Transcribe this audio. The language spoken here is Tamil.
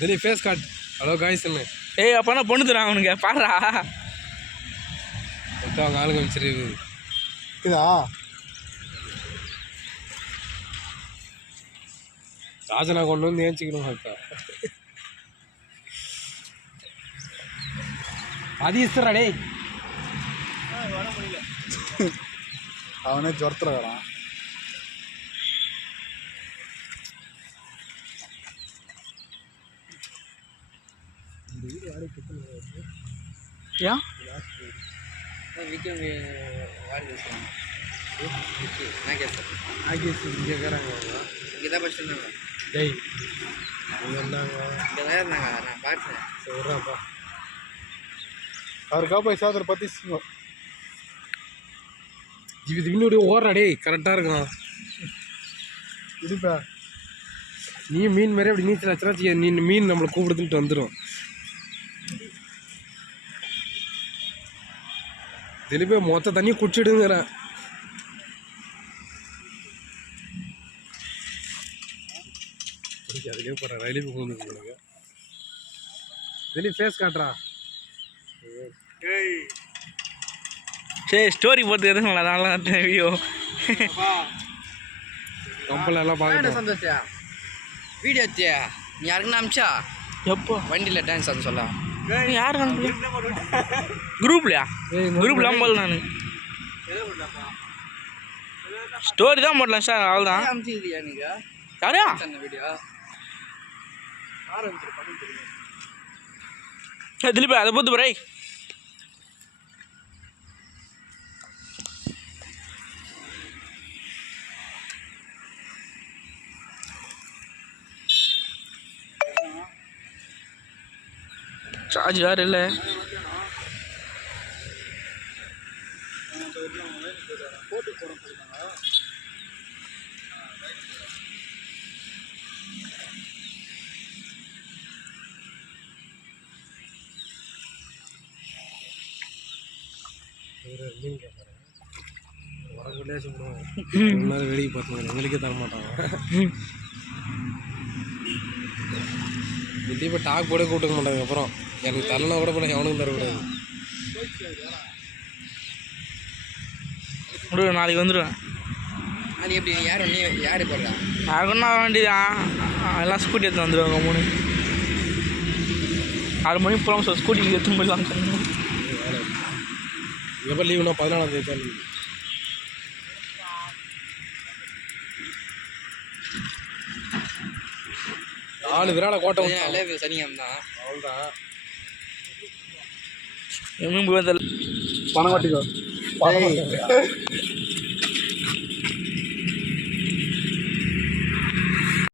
வெளியே ஃபேஸ் காட். ஹலோ காய்ஸ் என்ன? ஏய் அப்பனா பொண்ணு தரான் அவனுக்கு பாடுறா. அவங்க ஆளுங்க வச்சிருக்கு இதா ராஜனா கொண்டு வந்து ஏஞ்சிக்கணும். அக்கா அது இஸ்ரா டே வர முடியல. அவனே ஜொரத்துல வரான். ஏன் இங்கே இருக்கிறாங்க டேய் அவங்க இருந்தாங்க சொல்கிறாப்பா அவருக்கா பைசா அதில் பற்றி இது இன்னொரு ஓடுறா டேய் கரெக்டாக இருக்கும். இதுப்பா நீ மீன் மாதிரி அப்படி நீச்சல் ஆச்சுன்னா நீ மீன் நம்மளை கூப்பிடுதுன்ட்டு வந்துடும். திருப்பி மொத்த தண்ணி குடிச்சிடுங்கிறேன். அதுலேயே போகிறேன் ரயிலே போகுது. வெளியே ஃபேஸ் காட்டுறா. சரி ஸ்டோரி போட்டு எதுவும் நல்லா வீடியோ கம்பெல்லாம் பார்க்கணும். சந்தோஷா வீடியோ வச்சியா நீ யாருக்குன்னு அமிச்சா எப்போ வண்டியில் டான்ஸ் ஆட சொல்ல யார் குரூப்லையா? குரூப்லாம் போடல நான் ஸ்டோரி தான் போடலாம் சார். அவள் தான் அமிச்சிருக்கியா நீங்கள் யாரையா அந்த வீடியோ திலீப் அதை போட்டு போறே. சார்ஜ் யார் இல்லை மீன் கேட்பாரு உரங்களே சொல்லுவோம். வேடிக்கை பார்த்துங்க எங்களுக்கே தர மாட்டாங்க. இப்போ டாக் போட கூப்பிட்டுக்க மாட்டாங்க. அப்புறம் எனக்கு தரலாம் கூட பண்ண எவனுக்கும் தரக்கூடாது. நாளைக்கு வந்துடுவேன். அது எப்படி யாரும் நீ யார் போடுறா யாருக்குன்னா வேண்டியதான் எல்லாம் ஸ்கூட்டி எடுத்து வந்துடுவாங்க. 3 6 மணிக்கு போகலாம் சார். ஸ்கூட்டி எடுத்து போயிடலாம் சார். எப்போ லீவுனா 14ஆம் தேதி தான் லீவு. நாலு விராட கோட்டை சனியம் தான் அவ்வளோதான். எங்கேயும் போய் பணம் கட்டிக்கோ.